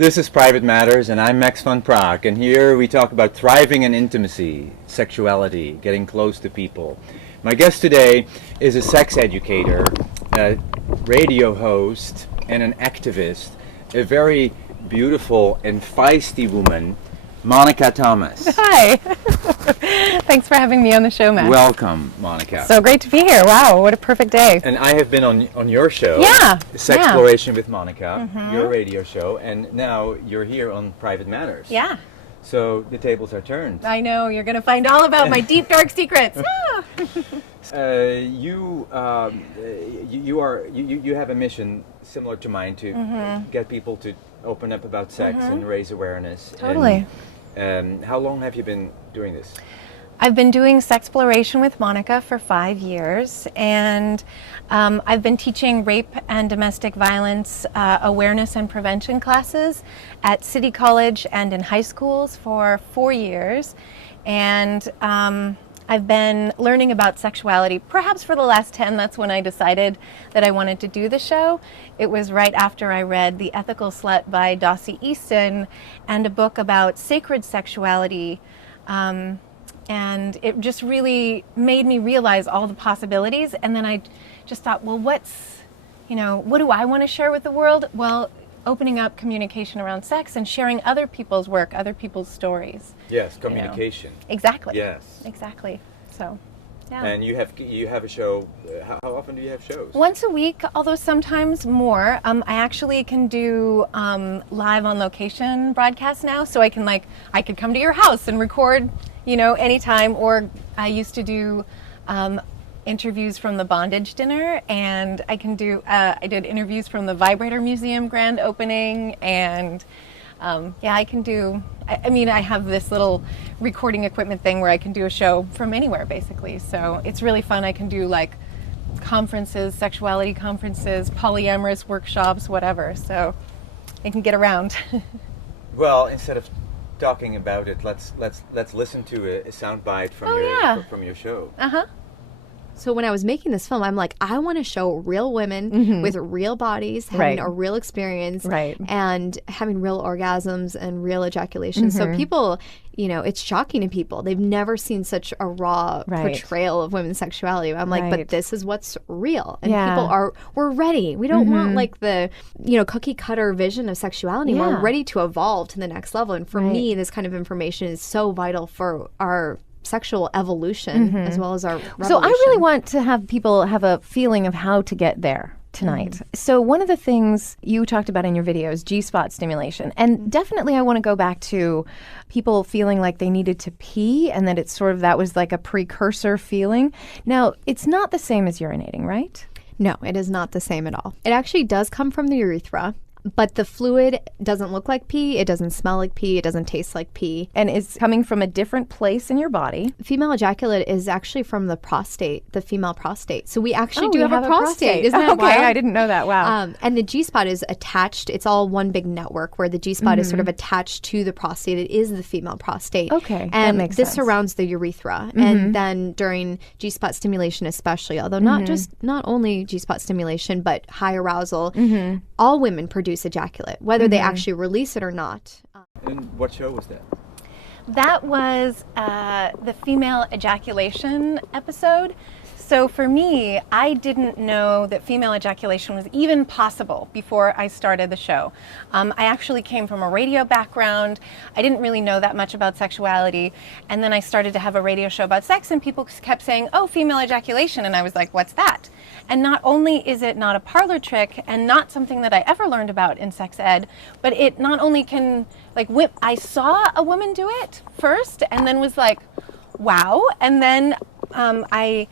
This is Private Matters, and I'm Max van Praag, and here we talk about thriving in intimacy, sexuality, getting close to people. My guest today is a sex educator, a radio host, and an activist, a very beautiful and feisty woman, Monika Thomas. Hi. Thanks for having me on the show, Matt. Welcome, Monika. So great to be here. Wow, what a perfect day. And I have been on your show, Sexploration with Monika, your radio show, and now you're here on Private Matters. Yeah. So the tables are turned. I know, you're going to find all about my deep, dark secrets. You have a mission similar to mine to get people to open up about sex and raise awareness. Totally. And how long have you been doing this? I've been doing Sexploration with Monika for 5 years, and I've been teaching rape and domestic violence awareness and prevention classes at City College and in high schools for 4 years. And I've been learning about sexuality perhaps for the last 10. That's when I decided that I wanted to do the show. It was right after I read The Ethical Slut by Dossie Easton and a book about sacred sexuality. And it just really made me realize all the possibilities. And then I just thought, well, what do I want to share with the world? Well, opening up communication around sex and sharing other people's work, other people's stories. Yes, communication. Exactly. Yes. Exactly. So, yeah. And you have a show. How often do you have shows? Once a week, although sometimes more. I actually can do live on location broadcasts now, so I could come to your house and record, anytime. Or I used to do interviews from the bondage dinner, and I did interviews from the Vibrator Museum grand opening, and I can do, I have this little recording equipment thing where I can do a show from anywhere, basically. So it's really fun. I can do conferences, sexuality conferences, polyamorous workshops, whatever. So I can get around. Well, instead of talking about it, let's listen to a sound bite from your show. So when I was making this film, I'm like, I want to show real women with real bodies having a real experience and having real orgasms and real ejaculation. So people, it's shocking to people. They've never seen such a raw portrayal of women's sexuality. I'm like, but this is what's real. And we're ready. We don't want the, cookie cutter vision of sexuality. We're ready to evolve to the next level. And for me, this kind of information is so vital for our sexual evolution as well as our revolution. So I really want to have people have a feeling of how to get there tonight. So one of the things you talked about in your video is G-spot stimulation. And definitely I want to go back to people feeling like they needed to pee and that it's that was like a precursor feeling. Now, it's not the same as urinating, right? No, it is not the same at all. It actually does come from the urethra. But the fluid doesn't look like pee, it doesn't smell like pee, it doesn't taste like pee. And it's coming from a different place in your body. Female ejaculate is actually from the prostate, the female prostate. So we actually do have a prostate. Isn't that wild? I didn't know that. Wow. And the G-spot is attached. It's all one big network where the G-spot is sort of attached to the prostate. It is the female prostate. Okay, and that makes this sense. Surrounds the urethra. And then during G-spot stimulation especially, although not only G-spot stimulation, but high arousal, all women produce ejaculate, whether they actually release it or not. And what show was that? That was the female ejaculation episode. So for me, I didn't know that female ejaculation was even possible before I started the show. I actually came from a radio background. I didn't really know that much about sexuality. And then I started to have a radio show about sex, and people kept saying, oh, female ejaculation. And I was like, what's that? And not only is it not a parlor trick and not something that I ever learned about in sex ed, but it not only can, I saw a woman do it first and then was like, wow. And then I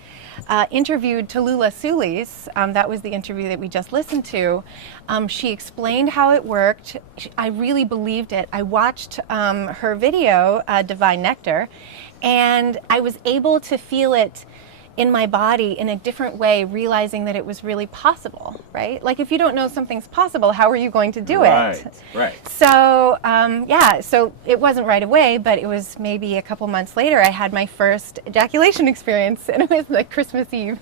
interviewed Tallulah Sulis. That was the interview that we just listened to. She explained how it worked. I really believed it. I watched her video, Divine Nectar, and I was able to feel it in my body in a different way, realizing that it was really possible, right? Like if you don't know something's possible, how are you going to do it? Right. So, so it wasn't right away, but it was maybe a couple months later, I had my first ejaculation experience, and it was like Christmas Eve.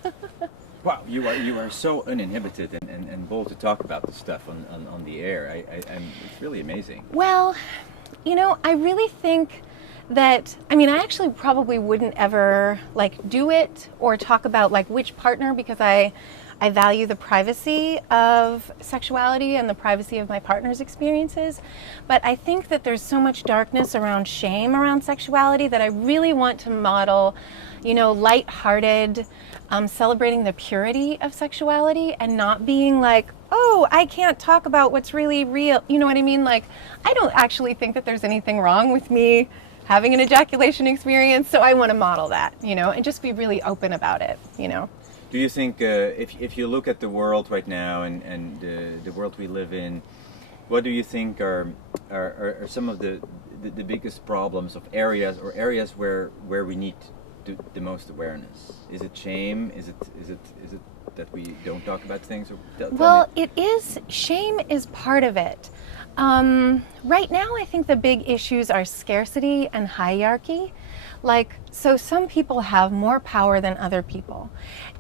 Wow, you are so uninhibited and bold to talk about this stuff on the air. It's really amazing. Well, I really think that, I actually probably wouldn't ever do it or talk about which partner, because I value the privacy of sexuality and the privacy of my partner's experiences. But I think that there's so much darkness around shame around sexuality that I really want to model, lighthearted, celebrating the purity of sexuality and not being oh, I can't talk about what's really real. You know what I mean? I don't actually think that there's anything wrong with me having an ejaculation experience, so I want to model that, and just be really open about it, Do you think, if you look at the world right now and the world we live in, what do you think are some of the biggest problems of areas where we need the most awareness? Is it shame? Is it that we don't talk about things? Well, it is. Shame is part of it. Right now, I think the big issues are scarcity and hierarchy. So some people have more power than other people.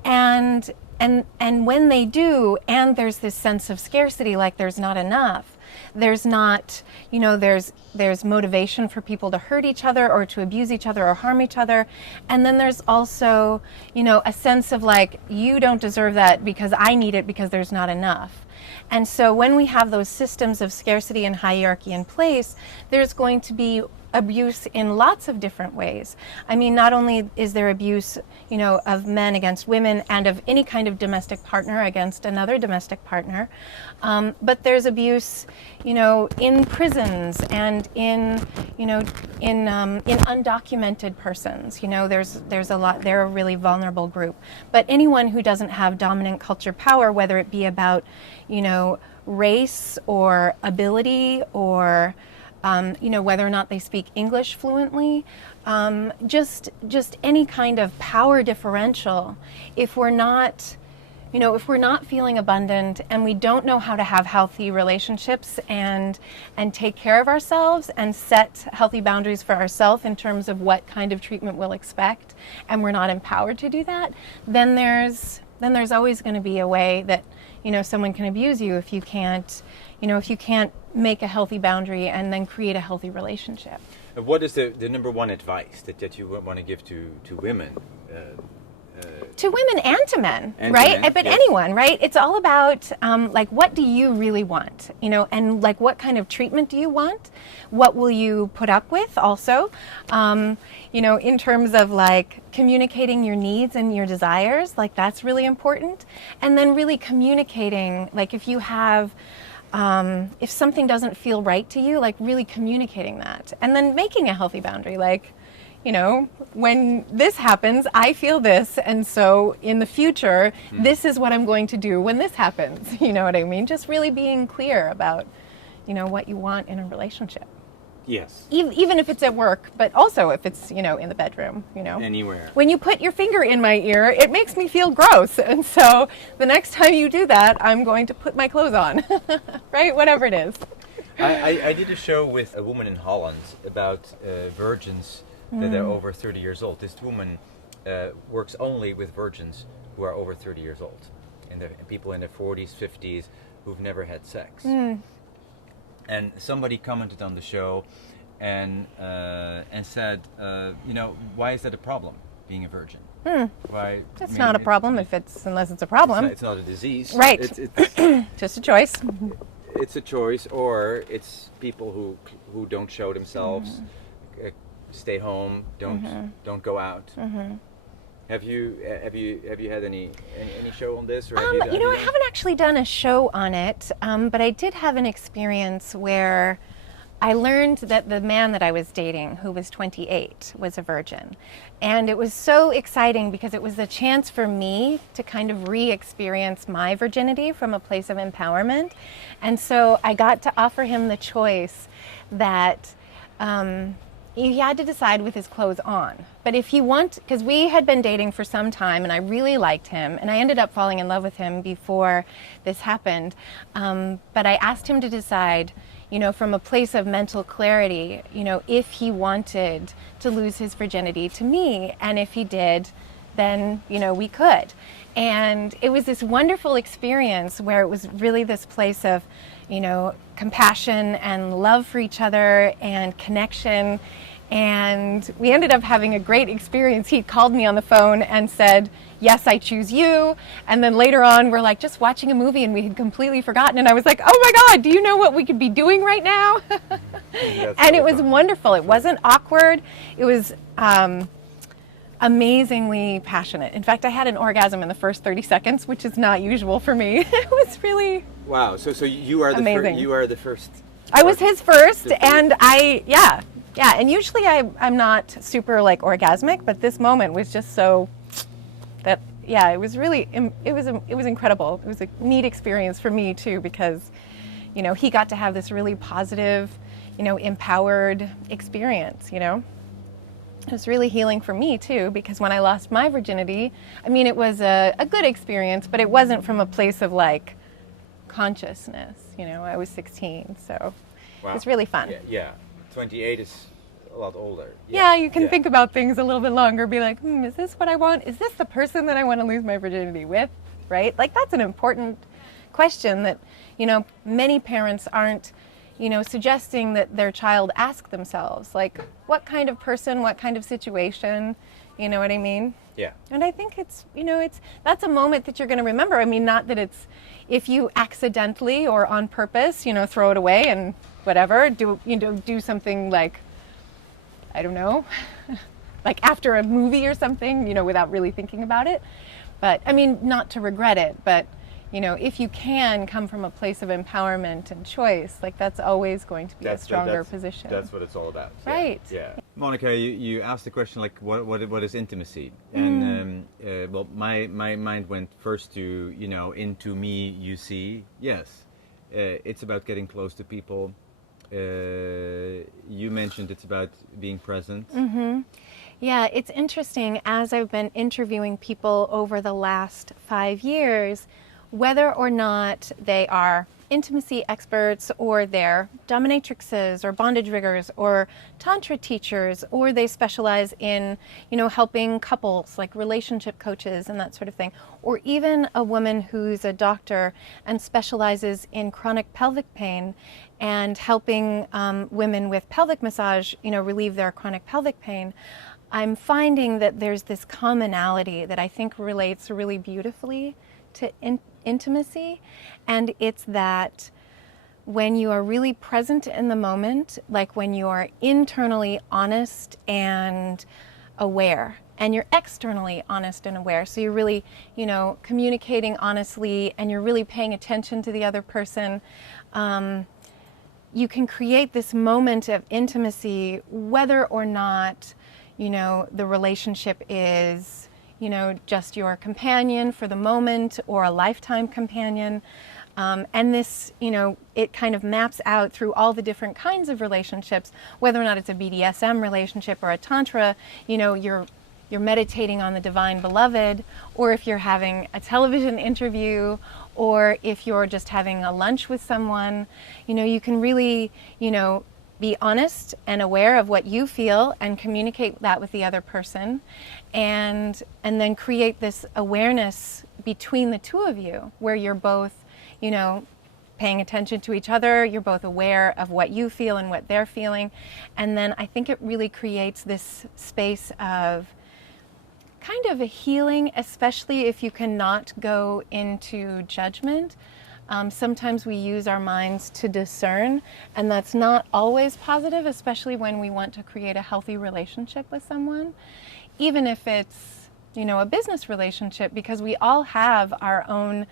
And when they do, and there's this sense of scarcity, there's not enough, there's not, there's motivation for people to hurt each other or to abuse each other or harm each other. And then there's also, a sense of you don't deserve that because I need it because there's not enough. And so when we have those systems of scarcity and hierarchy in place, there's going to be abuse in lots of different ways. Not only is there abuse, of men against women and of any kind of domestic partner against another domestic partner, but there's abuse, in prisons and in undocumented persons. There's a lot. They're a really vulnerable group. But anyone who doesn't have dominant culture power, whether it be about, race or ability or whether or not they speak English fluently, just any kind of power differential. If we're not feeling abundant and we don't know how to have healthy relationships and take care of ourselves and set healthy boundaries for ourselves in terms of what kind of treatment we'll expect, and we're not empowered to do that, then there's always going to be a way that someone can abuse you if you can't make a healthy boundary and then create a healthy relationship. What is the number one advice that you want to give to women? To women and to men, and right? To men, but yes. Anyone, right? It's all about what do you really want, and what kind of treatment do you want? What will you put up with also? In terms of communicating your needs and your desires, that's really important. And then really communicating, if you have, if something doesn't feel right to you, really communicating that. And then making a healthy boundary, when this happens, I feel this, and so in the future, this is what I'm going to do when this happens. You know what I mean? Just really being clear about, what you want in a relationship. Yes. Even if it's at work, but also if it's, in the bedroom, Anywhere. When you put your finger in my ear, it makes me feel gross. And so the next time you do that, I'm going to put my clothes on, right? Whatever it is. I did a show with a woman in Holland about virgins that are over 30 years old. This woman works only with virgins who are over 30 years old, and people in their 40s, 50s who've never had sex. And somebody commented on the show and said, why is that a problem, being a virgin? Why? It's not a problem unless it's a problem. It's not a disease. Right. It's just a choice. It's a choice, or it's people who don't show themselves, stay home, don't go out. Have you had any show on this? Or I haven't actually done a show on it, but I did have an experience where I learned that the man that I was dating, who was 28, was a virgin. And it was so exciting because it was a chance for me to kind of re-experience my virginity from a place of empowerment. And so I got to offer him the choice that he had to decide with his clothes on. But if he because we had been dating for some time and I really liked him, and I ended up falling in love with him before this happened. But I asked him to decide, from a place of mental clarity, if he wanted to lose his virginity to me, and if he did, then, you know, we could. And it was this wonderful experience where it was really this place of, you know, compassion and love for each other and connection. And we ended up having a great experience. He called me on the phone and said, yes, I choose you. And then later on, we're like just watching a movie and we had completely forgotten. And I was like, oh my God, do you know what we could be doing right now? And it was wonderful. It wasn't awkward. It was amazingly passionate. In fact, I had an orgasm in the first 30 seconds, which is not usual for me. It was really wow. So you are amazing. You are the first. I was his first, and yeah. And usually I'm not super like orgasmic, but this moment was just so that it was really it was incredible. It was a neat experience for me too, because you know he got to have this really positive, you know, empowered experience. You know, it was really healing for me too, because when I lost my virginity, I mean, it was a good experience, but it wasn't from a place of like consciousness. You know, I was 16, so wow. It was really fun. Yeah. 28 is a lot older. Yeah, you can think about things a little bit longer, be like, is this what I want? Is this the person that I want to lose my virginity with? Right? Like, that's an important question that, you know, many parents aren't, you know, suggesting that their child ask themselves. Like, what kind of person, what kind of situation, you know what I mean? Yeah. And I think it's, you know, that's a moment that you're going to remember. I mean, not that it's, if you accidentally or on purpose, you know, throw it away and whatever, do something like, I don't know, like after a movie or something, you know, without really thinking about it. But I mean, not to regret it, but you know, if you can come from a place of empowerment and choice, like that's always going to be a stronger position. That's what it's all about. Right. Yeah. Monika, you asked the question like, what is intimacy? And well, my mind went first to, you know, into me, you see. Yes, it's about getting close to people. You mentioned it's about being present. Mm-hmm. Yeah, it's interesting. As I've been interviewing people over the last 5 years, whether or not they are intimacy experts or they're dominatrixes or bondage riggers or tantra teachers, or they specialize in, you know, helping couples like relationship coaches and that sort of thing, or even a woman who's a doctor and specializes in chronic pelvic pain and helping women with pelvic massage, you know, relieve their chronic pelvic pain. I'm finding that there's this commonality that I think relates really beautifully to intimacy, and it's that when you are really present in the moment, like when you are internally honest and aware, and you're externally honest and aware, so you're really, you know, communicating honestly and you're really paying attention to the other person, you can create this moment of intimacy whether or not, you know, the relationship is, you know, just your companion for the moment or a lifetime companion. And this, you know, it kind of maps out through all the different kinds of relationships, whether or not it's a BDSM relationship or a Tantra, you know, you're meditating on the divine beloved, or if you're having a television interview, or if you're just having a lunch with someone, you know, you can really, you know, be honest and aware of what you feel and communicate that with the other person, and then create this awareness between the two of you where you're both, you know, paying attention to each other, you're both aware of what you feel and what they're feeling. And then I think it really creates this space of kind of a healing, especially if you cannot go into judgment. Sometimes we use our minds to discern, and that's not always positive, especially when we want to create a healthy relationship with someone, even if it's, you know, a business relationship, because we all have our own,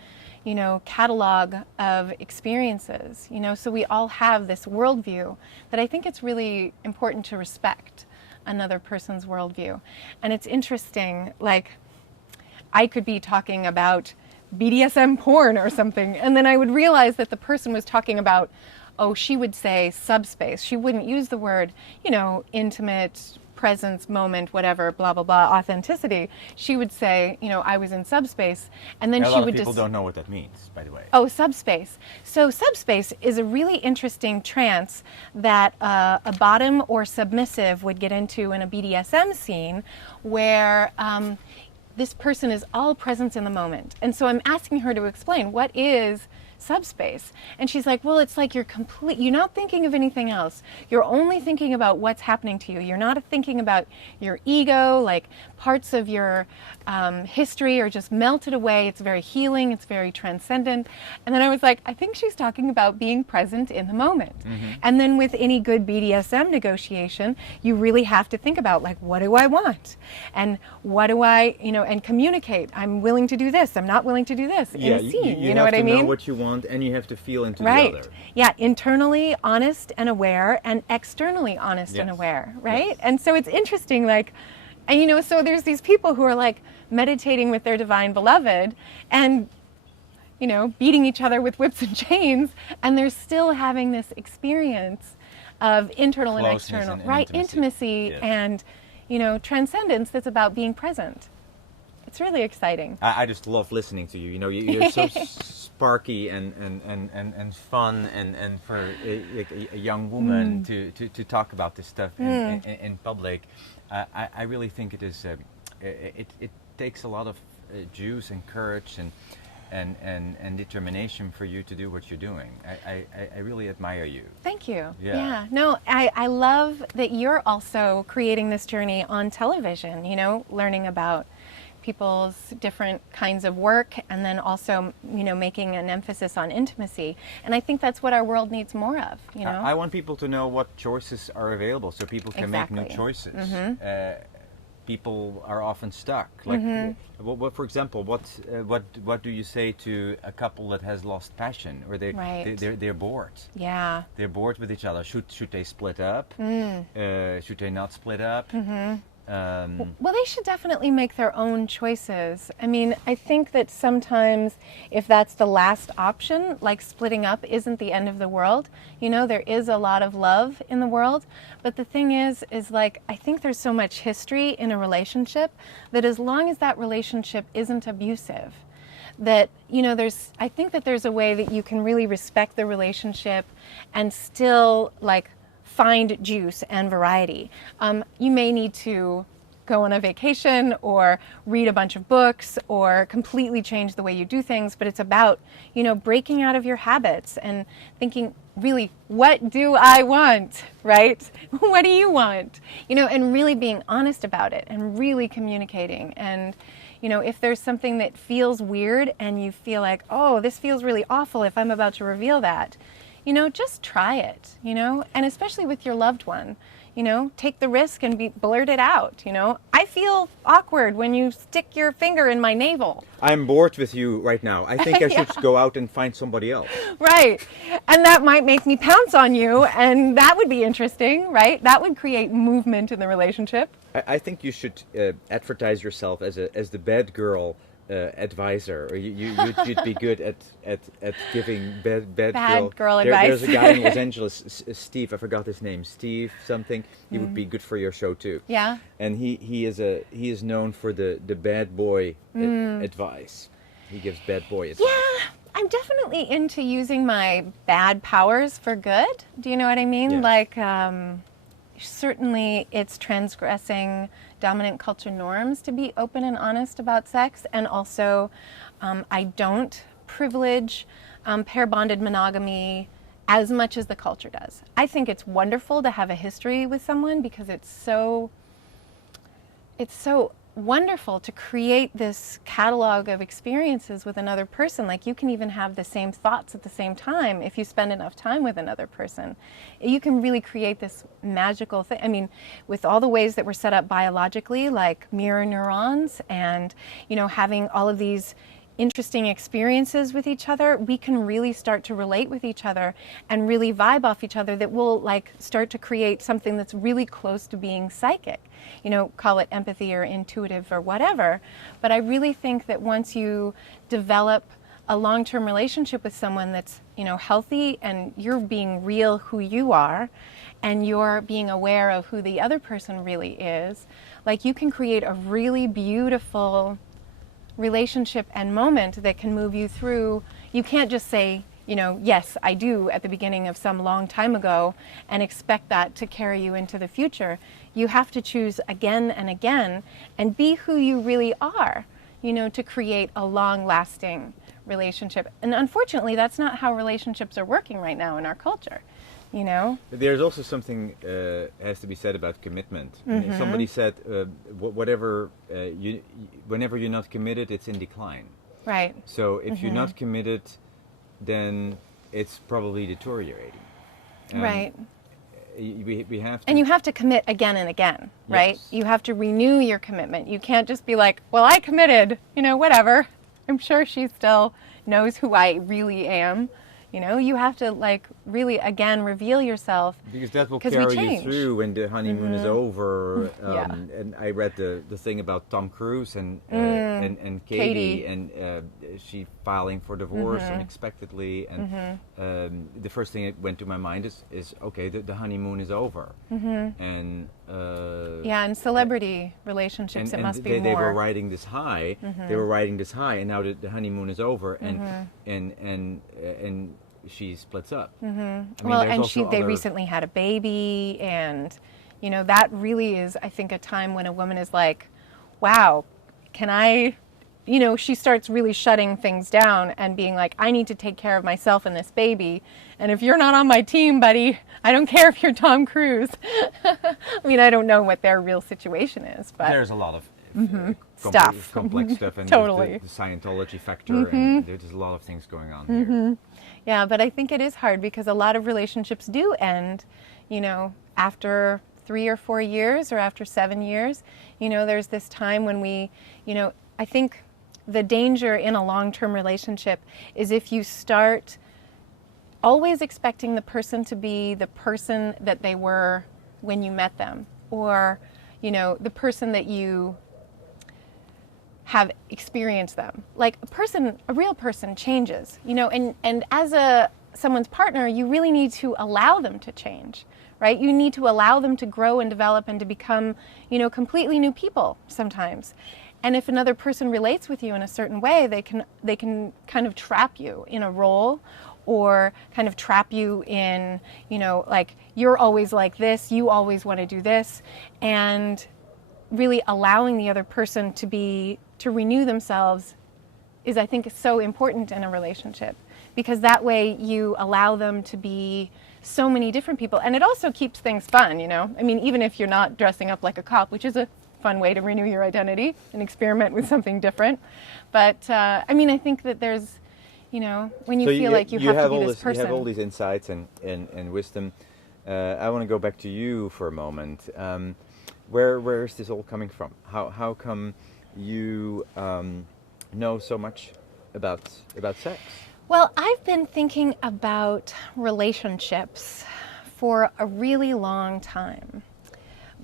you know, catalog of experiences, you know, so we all have this worldview that I think it's really important to respect another person's worldview. And it's interesting, like, I could be talking about BDSM porn or something, and then I would realize that the person was talking about, oh, she would say subspace. She wouldn't use the word, you know, intimate presence, moment, whatever, blah, blah, blah, authenticity. She would say, you know, I was in subspace, and then she would just... people don't know what that means, by the way. Oh, subspace. So subspace is a really interesting trance that a bottom or submissive would get into in a BDSM scene, where this person is all presence in the moment. And so I'm asking her to explain, what is subspace? And she's like, well, it's like you're not thinking of anything else. You're only thinking about what's happening to you. You're not thinking about your ego, like parts of your history are just melted away. It's very healing. It's very transcendent. And then I was like, I think she's talking about being present in the moment. And then with any good BDSM negotiation, you really have to think about, like, what do I want? And what do I, and communicate. I'm willing to do this. I'm not willing to do this in a scene. You know what I mean? You have to know what you want, and you have to feel into the Right. other. Yeah, internally honest and aware, and externally honest and Yes. aware, right? Yes. And so it's interesting, like, and so there's these people who are like meditating with their divine beloved and, beating each other with whips and chains, and they're still having this experience of internal and Closeness external, and right? intimacy. Yes. And, transcendence that's about being present. It's really exciting. I just love listening to you. You're so sparky and fun, and for a young woman to talk about this stuff in public, I really think it is. It takes a lot of juice and courage and determination for you to do what you're doing. I really admire you. Thank you. Yeah. No, I love that you're also creating this journey on television, learning about people's different kinds of work, and then also, making an emphasis on intimacy. And I think that's what our world needs more of, I want people to know what choices are available so people can make new choices. People are often stuck. Like, for example, what do you say to a couple that has lost passion, or they're bored? Yeah. They're bored with each other. Should they split up? Should they not split up? Well, they should definitely make their own choices. I mean, I think that sometimes if that's the last option, like splitting up isn't the end of the world. There is a lot of love in the world. But the thing is like, I think there's so much history in a relationship that as long as that relationship isn't abusive, that, I think that there's a way that you can really respect the relationship and still, like, find juice and variety. You may need to go on a vacation or read a bunch of books or completely change the way you do things, but it's about, breaking out of your habits and thinking, really, what do I want, right? What do you want? And really being honest about it and really communicating. And, if there's something that feels weird and you feel like, oh, this feels really awful if I'm about to reveal that, just try it, and especially with your loved one, take the risk and blurt it out, I feel awkward when you stick your finger in my navel. I'm bored with you right now. I think I should go out and find somebody else. Right. And that might make me pounce on you, and that would be interesting, right? That would create movement in the relationship. I think you should advertise yourself as the bad girl advisor, or you'd be good at giving bad girl advice. There's a guy in Los Angeles, Steve. I forgot his name. Steve something. He would be good for your show too. Yeah. And he is known for the bad boy advice. He gives bad boy advice. Yeah. I'm definitely into using my bad powers for good. Do you know what I mean? Yes. Like, certainly it's transgressing dominant culture norms to be open and honest about sex, and also I don't privilege pair bonded monogamy as much as the culture does. I think it's wonderful to have a history with someone because it's so wonderful to create this catalog of experiences with another person. Like, you can even have the same thoughts at the same time if you spend enough time with another person. You can really create this magical thing. I mean, with all the ways that we're set up biologically, like mirror neurons, and having all of these interesting experiences with each other, we can really start to relate with each other and really vibe off each other, that will, like, start to create something that's really close to being psychic. Call it empathy or intuitive or whatever. But I really think that once you develop a long-term relationship with someone that's, healthy, and you're being real who you are, and you're being aware of who the other person really is, like, you can create a really beautiful relationship and moment that can move you through. You can't just say, yes, I do at the beginning of some long time ago, and expect that to carry you into the future. You have to choose again and again and be who you really are, to create a long-lasting relationship. And unfortunately, that's not how relationships are working right now in our culture. There's also something has to be said about commitment. Somebody said, whenever you're not committed, it's in decline. Right. So if you're not committed, then it's probably deteriorating. Right. We have to. And you have to commit again and again, right? Yes. You have to renew your commitment. You can't just be like, well, I committed, whatever. I'm sure she still knows who I really am. You have to really again reveal yourself, because that will 'cause we carry you change. through when the honeymoon is over. Yeah. And I read the thing about Tom Cruise and Katie, and she filing for divorce unexpectedly, and the first thing that went to my mind is okay, the honeymoon is over, and and celebrity relationships, it must be more. They were riding this high. They were riding this high, and now the honeymoon is over, and she splits up. I mean, they recently had a baby, and that really is, I think, a time when a woman is like, wow, can I, she starts really shutting things down and being like, I need to take care of myself and this baby, and if you're not on my team, buddy, I don't care if you're Tom Cruise. I mean, I don't know what their real situation is, but there's a lot of complex stuff, and totally. the Scientology factor, and there's a lot of things going on here. Yeah, but I think it is hard because a lot of relationships do end, after 3 or 4 years or after 7 years. There's this time when we, I think the danger in a long-term relationship is if you start always expecting the person to be the person that they were when you met them, or, the person that you have experienced them. Like a real person changes, and as someone's partner, you really need to allow them to change, right? You need to allow them to grow and develop and to become, completely new people sometimes. And if another person relates with you in a certain way, they can kind of trap you in a role, or kind of trap you in, you're always like this, you always want to do this, and really allowing the other person to renew themselves is, I think, so important in a relationship, because that way you allow them to be so many different people, and it also keeps things fun, I mean, even if you're not dressing up like a cop, which is a fun way to renew your identity and experiment with something different, but I mean, I think that there's, when you feel like you have to be this person. You have all these insights and wisdom. I want to go back to you for a moment. Where is this all coming from? How come you know so much about sex? Well, I've been thinking about relationships for a really long time.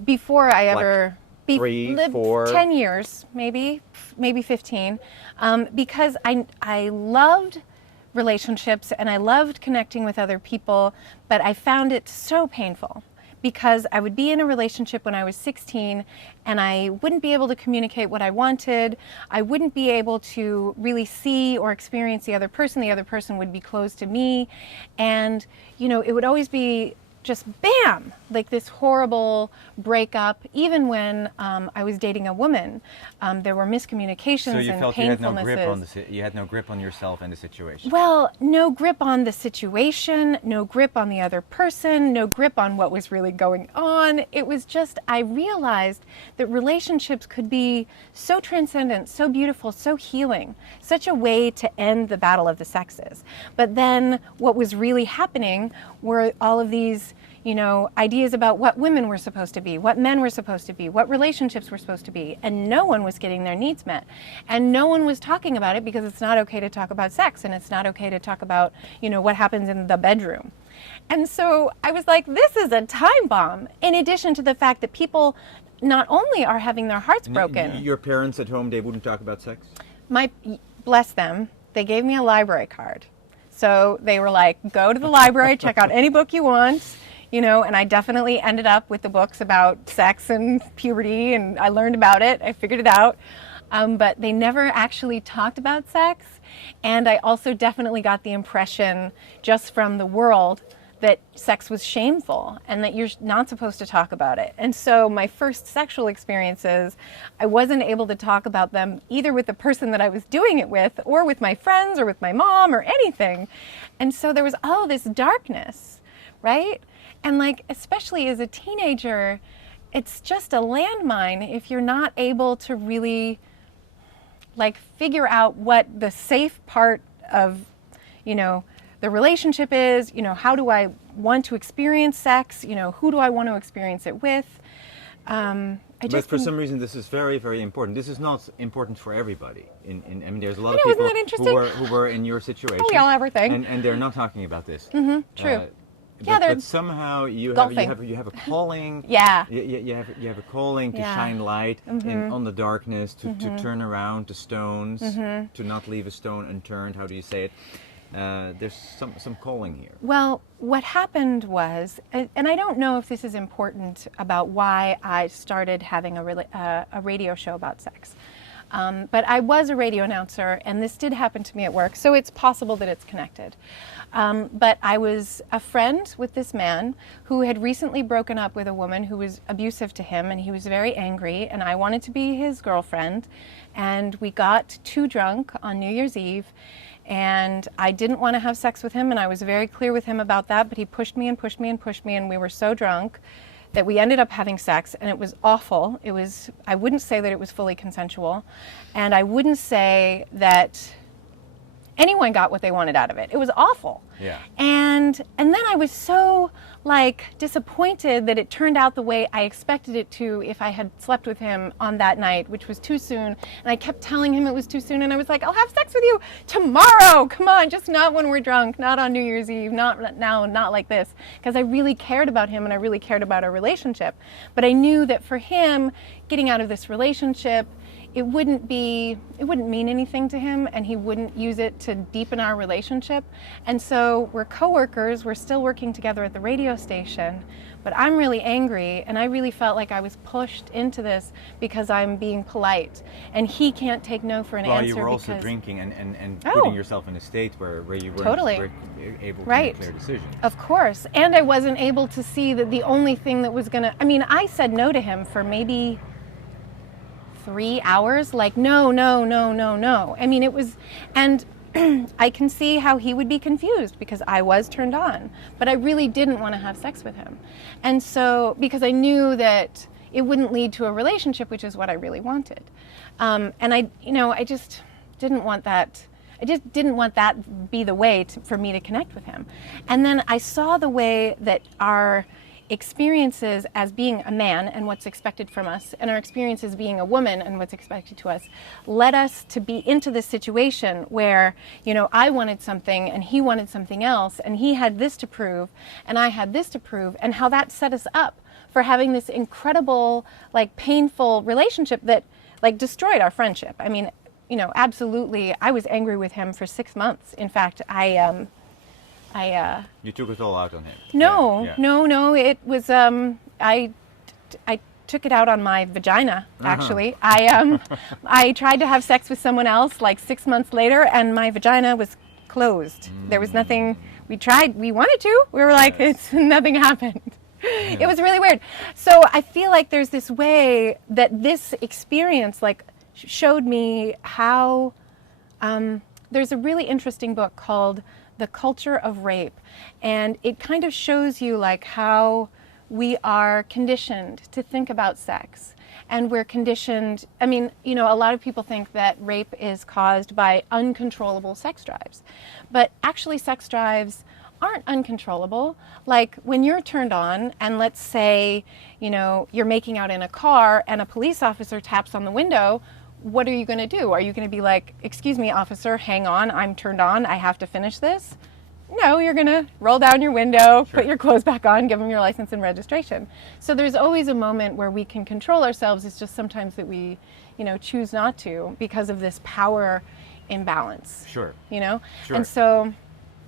Before I ever... 3, 4... 10 years, maybe 15. Because I loved relationships and I loved connecting with other people, but I found it so painful. Because I would be in a relationship when I was 16 and I wouldn't be able to communicate what I wanted. I wouldn't be able to really see or experience the other person. The other person would be closed to me. And, it would always be just bam, like this horrible breakup. Even when I was dating a woman, there were miscommunications and painfulnesses. So you felt you had no grip on yourself and the situation? Well, no grip on the situation, no grip on the other person, no grip on what was really going on. It was just, I realized that relationships could be so transcendent, so beautiful, so healing, such a way to end the battle of the sexes. But then what was really happening were all of these ideas about what women were supposed to be, what men were supposed to be, what relationships were supposed to be, and no one was getting their needs met. And no one was talking about it because it's not okay to talk about sex, and it's not okay to talk about, what happens in the bedroom. And so I was like, this is a time bomb, in addition to the fact that people not only are having their hearts broken. Your parents at home, they wouldn't talk about sex? Bless them, they gave me a library card. So they were like, go to the library, check out any book you want. And I definitely ended up with the books about sex and puberty, and I learned about it. I figured it out. but they never actually talked about sex. And I also definitely got the impression just from the world that sex was shameful and that you're not supposed to talk about it. And so my first sexual experiences, I wasn't able to talk about them either with the person that I was doing it with or with my friends or with my mom or anything. And so there was all this darkness, right? And like, especially as a teenager, it's just a landmine if you're not able to really like figure out what the safe part of, you know, the relationship is, you know, how do I want to experience sex, you know, who do I want to experience it with. But for some reason, this is very, very important. This is not important for everybody. I mean, there's a lot of Isn't people that who were in your situation. We all have our thing. And they're not talking about this. True. But somehow you have a calling. Yeah. You have a calling to shine light on the darkness, to turn around the stones, to not leave a stone unturned. How do you say it? There's some calling here. Well, what happened was, and I don't know if this is important about why I started having a radio show about sex, but I was a radio announcer, and this did happen to me at work, so it's possible that it's connected. But I was a friend with this man who had recently broken up with a woman who was abusive to him, and he was very angry, and I wanted to be his girlfriend, and we got too drunk on New Year's Eve. And I didn't want to have sex with him, and I was very clear with him about that, but he pushed me and pushed me and pushed me, and we were so drunk that we ended up having sex, and it was awful. I wouldn't say that it was fully consensual, and I wouldn't say that anyone got what they wanted out of it. It was awful. Yeah. And then I was so like disappointed that it turned out the way I expected it to if I had slept with him on that night, which was too soon. And I kept telling him it was too soon, and I was like, I'll have sex with you tomorrow. Come on, just not when we're drunk, not on New Year's Eve, not now, not like this. Because I really cared about him and I really cared about our relationship. But I knew that for him, getting out of this relationship, it wouldn't mean anything to him, and he wouldn't use it to deepen our relationship. And so we're coworkers, we're still working together at the radio station, but I'm really angry, and I really felt like I was pushed into this because I'm being polite, and he can't take no for an answer. Well, you were also drinking and putting yourself in a state where you weren't able to make a clear decision. Of course, and I wasn't able to see that the only thing that was gonna, I mean, I said no to him for maybe 3 hours, like no. I mean, it was, and I can see how he would be confused because I was turned on, but I really didn't want to have sex with him. And so, because I knew that it wouldn't lead to a relationship, which is what I really wanted. And I just didn't want that. I just didn't want that be the way for me to connect with him. And then I saw the way that our experiences as being a man and what's expected from us, and our experiences being a woman and what's expected to us, led us to be into this situation where, you know, I wanted something and he wanted something else, and he had this to prove and I had this to prove, and how that set us up for having this incredible, like, painful relationship that, like, destroyed our friendship. I mean, you know, absolutely, I was angry with him for 6 months. In fact, you took it all out on him. No. It was I took it out on my vagina. Actually, I tried to have sex with someone else like 6 months later, and my vagina was closed. There was nothing. We tried. We wanted to. We were like, nothing happened. It was really weird. So I feel like there's this way that this experience like showed me how. There's a really interesting book called The Culture of Rape, and it kind of shows you like how we are conditioned to think about sex, and we're conditioned, I mean, you know, a lot of people think that rape is caused by uncontrollable sex drives, but actually sex drives aren't uncontrollable. Like when you're turned on and let's say, you know, you're making out in a car and a police officer taps on the window, what are you going to do? Are you going to be like, excuse me, officer, hang on, I'm turned on, I have to finish this? No, you're going to roll down your window, put your clothes back on, give them your license and registration. So there's always a moment where we can control ourselves. It's just sometimes that we, you know, choose not to because of this power imbalance. Sure. You know? Sure. And so...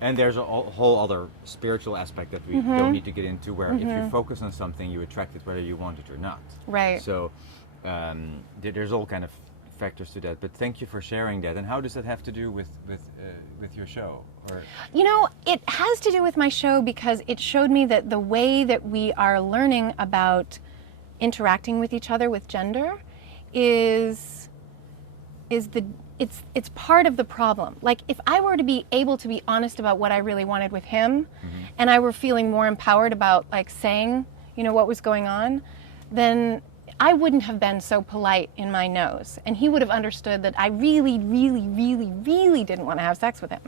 And there's a whole other spiritual aspect that we don't need to get into, where if you focus on something, you attract it whether you want it or not. Right. So there's all kind of factors to that, but thank you for sharing that. And how does that have to do with your show? Or You know, it has to do with my show because it showed me that the way that we are learning about interacting with each other with gender is it's part of the problem. Like if I were to be able to be honest about what I really wanted with him, and I were feeling more empowered about like saying, you know, what was going on, then I wouldn't have been so polite in my nose, and he would have understood that I really, really, really, really didn't want to have sex with him,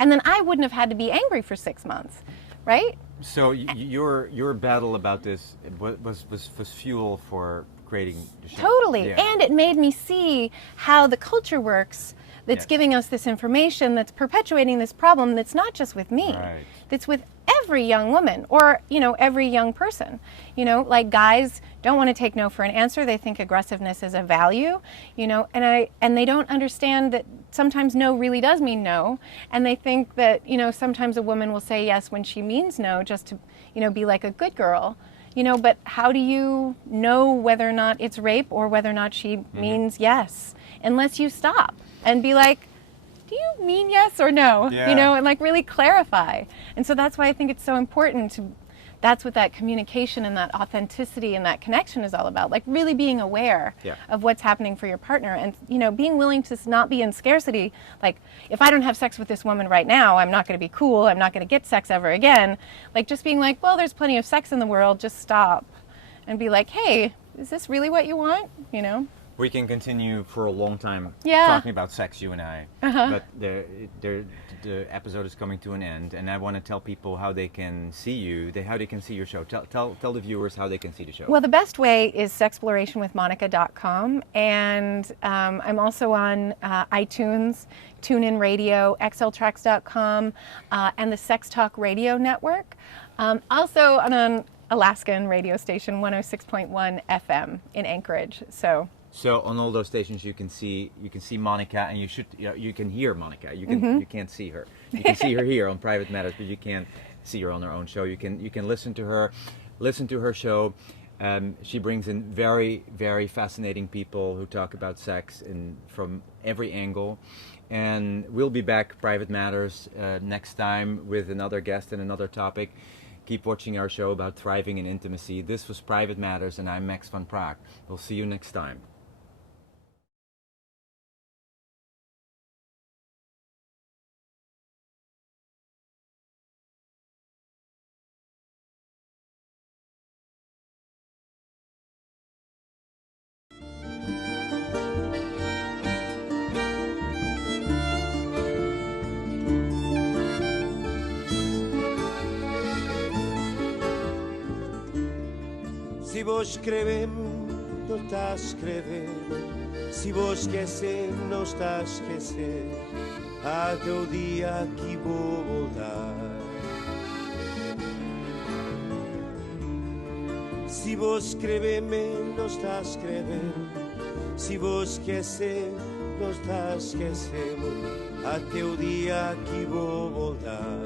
and then I wouldn't have had to be angry for 6 months, right? so your battle about this was fuel for creating the show. Totally, Yeah. and it made me see how the culture works. That's Yes. giving us this information, that's perpetuating this problem. That's not just with me. Right. That's with every young woman, or you know, every young person. You know, like guys don't want to take no for an answer. They think aggressiveness is a value. You know, and they don't understand that sometimes no really does mean no. And they think that, you know, sometimes a woman will say yes when she means no, just to, you know, be like a good girl. You know, but how do you know whether or not it's rape or whether or not she means yes, unless you stop and be like, do you mean yes or no? Yeah. You know, and like really clarify. And so that's why I think it's so important to, that's what that communication and that authenticity and that connection is all about. Like really being aware Yeah. of what's happening for your partner, and, you know, being willing to not be in scarcity. Like if I don't have sex with this woman right now, I'm not going to be cool. I'm not going to get sex ever again. Like just being like, well, there's plenty of sex in the world. Just stop and be like, hey, is this really what you want? You know? We can continue for a long time Yeah. talking about sex, you and I. But the episode is coming to an end, and I want to tell people how they can see you, how they can see your show. Tell the viewers how they can see the show. Well, the best way is sexplorationwithmonika.com, and I'm also on iTunes, TuneIn Radio, xltracks.com, and the Sex Talk Radio Network. Also on an Alaskan radio station, 106.1 FM in Anchorage. So on all those stations, you can see Monika, and you can hear Monika. You can't see her. You can see her here on Private Matters, but you can't see her on her own show. You can listen to her show. She brings in very, very fascinating people who talk about sex from every angle. And we'll be back, Private Matters, next time with another guest and another topic. Keep watching our show about thriving in intimacy. This was Private Matters, and I'm Max van Praag. We'll see you next time. Si vos escrevem, não está a escrever. Se vos esquecem, não está a esquecer. Até o dia que vou voltar. Se vos escrevem, não está a escrever. Se vos esquecem, não está a esquecer. Até o dia que vou voltar.